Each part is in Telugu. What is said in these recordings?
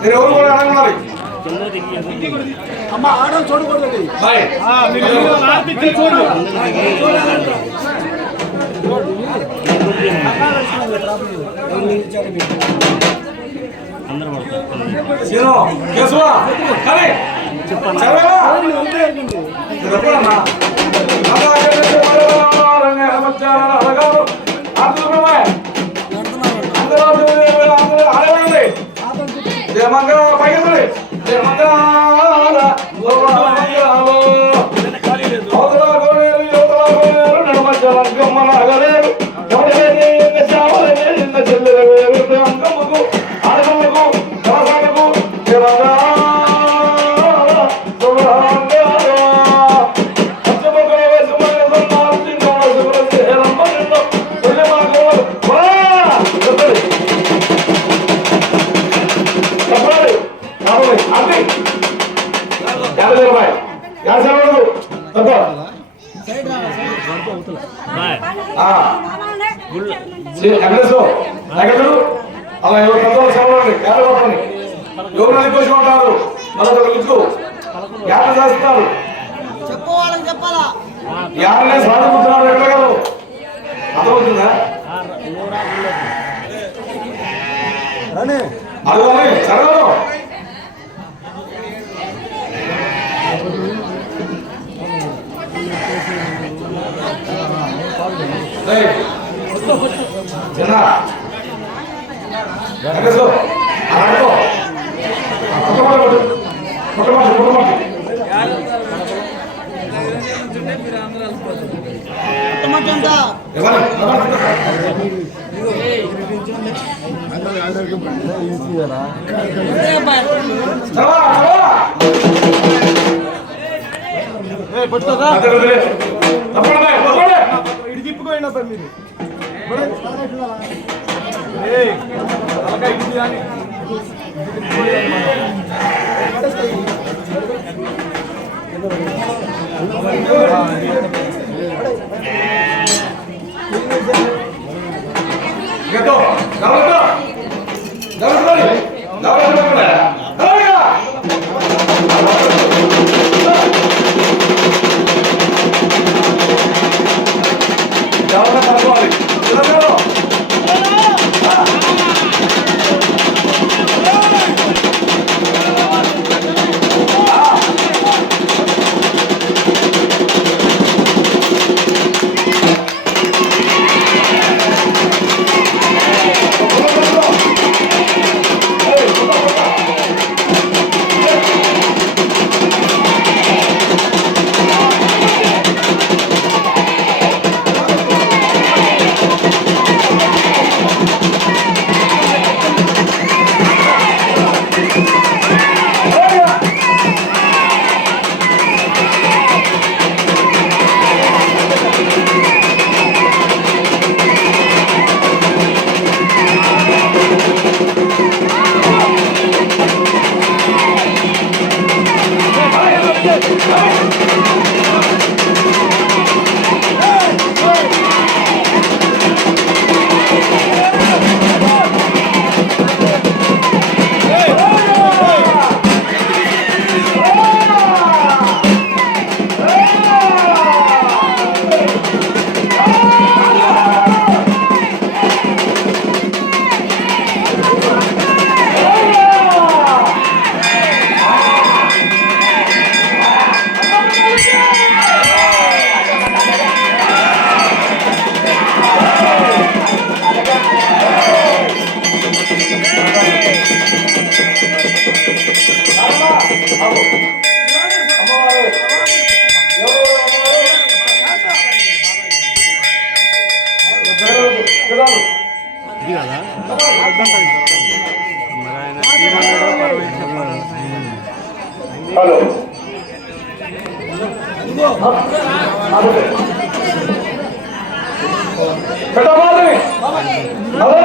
మీరు ఎవరు కూడా అడగన్నారు అమ్మ ఆడలు చూడకూడదు అలా ఎవరు అనిపోసుకుంటారు యాడ చేస్తారు యాడనే సాధిపుతున్నారు ఎక్కడగలరు అర్థమవుతుందా అది చదవను చిన్న ఇటు తిప్పుకోండి మీరు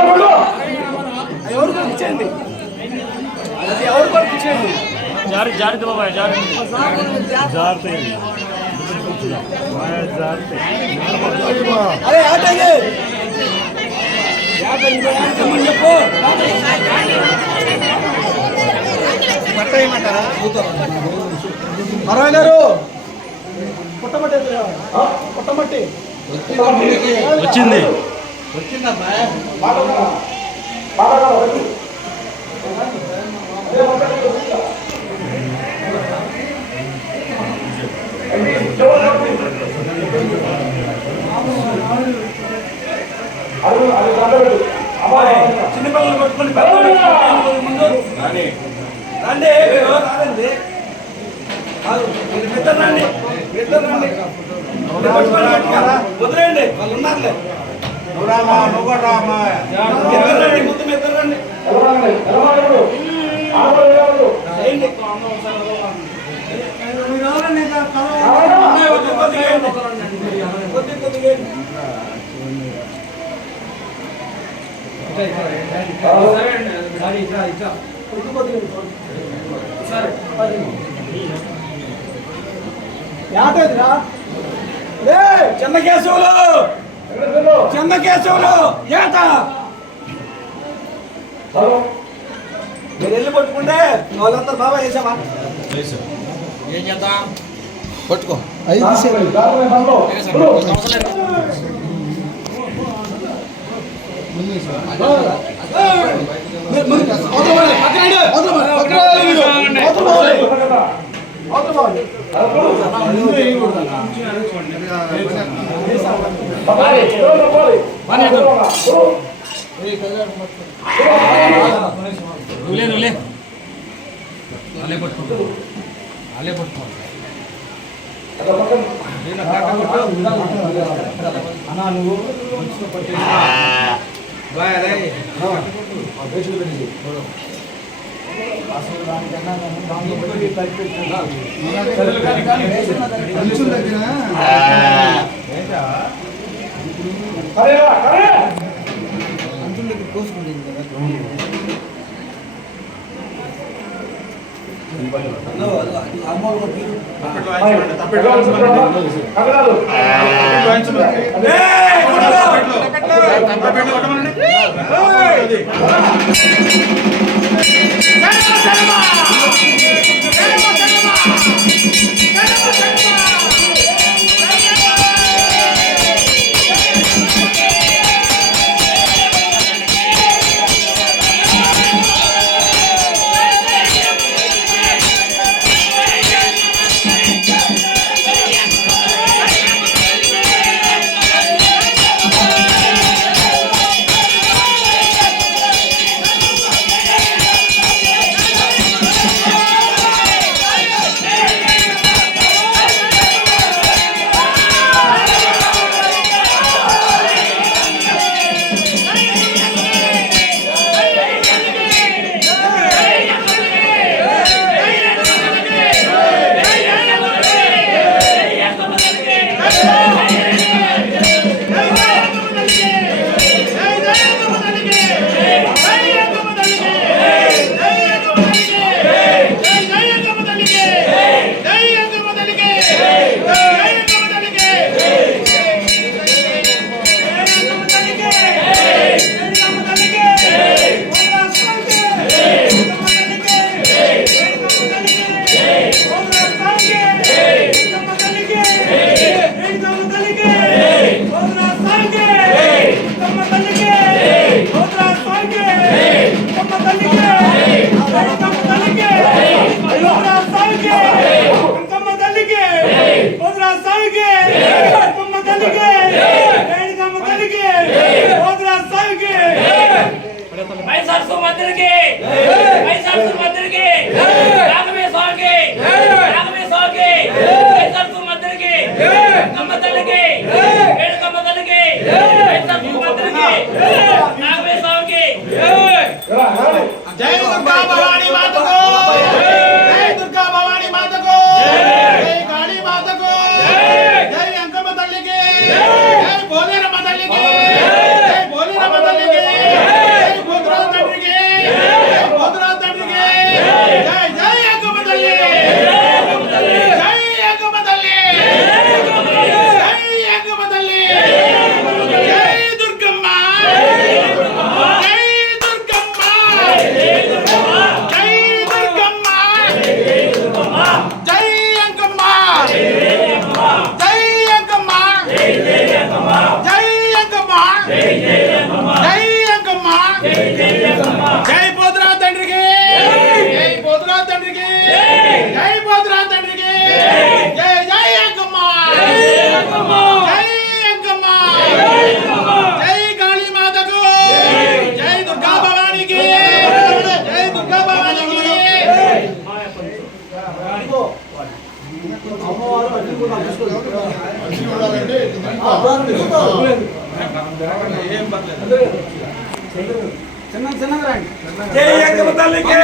Halo. ఎవరు కొరకు ఇచ్చేయండి, అది ఎవరు కొరకు ఇచ్చేయండి. జాగ్రత్త బాబాయ్, జాగ్రత్త. అరే ఆటయ్యే చెప్పు మరవై గారు పుట్టమట్టి పుట్టమట్టి వచ్చింది. చిన్న పిల్లలు పట్టుకొని ముందు రండి, రండి రండి వదిలేయండి, వాళ్ళు ఉన్నారులే. రండి ముందు మెత్తలు రండి. చిన్న కేశవులు, చిన్న కేశవులు ఏట మీరు వెళ్ళి పట్టుకుంటే వాళ్ళంతా బాబా వేసామా ఏం చేద్దాం, పట్టుకో. जय दुर्गा भवानी माता को, जय दुर्गा भवानी माता को, जय काली माता को, जय अंकम्मा तल्ली की, जय भोले रम्मा तल्ली की, जय भोले रम्मा तल्ली की, जय అమ్మవారు అన్ని కూడా తీసుకోండి. చిన్నగా రండి. జై అంకమ్మ తల్లికి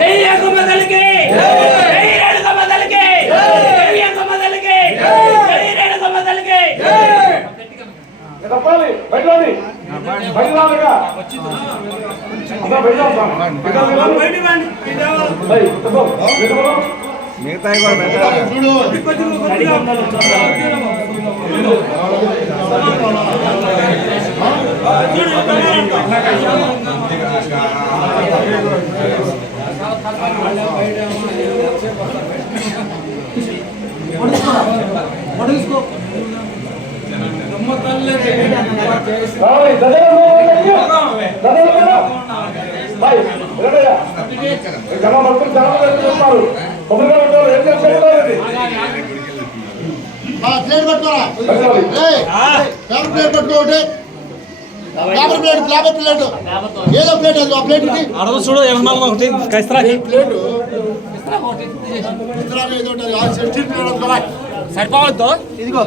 జై అంకమ్మ తల్లికి జై రేణుకమ్మ తల్లికి జై అంకమ్మ తల్లికి జై రేణుకమ్మ తల్లికి తప్పాలి బయటలోని బయటగా మిగతా ప్లేట్ పట్టుకోరా ప్లేట్ పట్టుకోండి ప్లేట్ ప్లేట్ ఏదో ప్లేట్ అది ఆ ప్లేట్ అడగ చూడు ఏమన్నా ఒకటి ప్లేట్ స్టీల్ ప్లేట్ సరిపోవద్దు ఇదిగో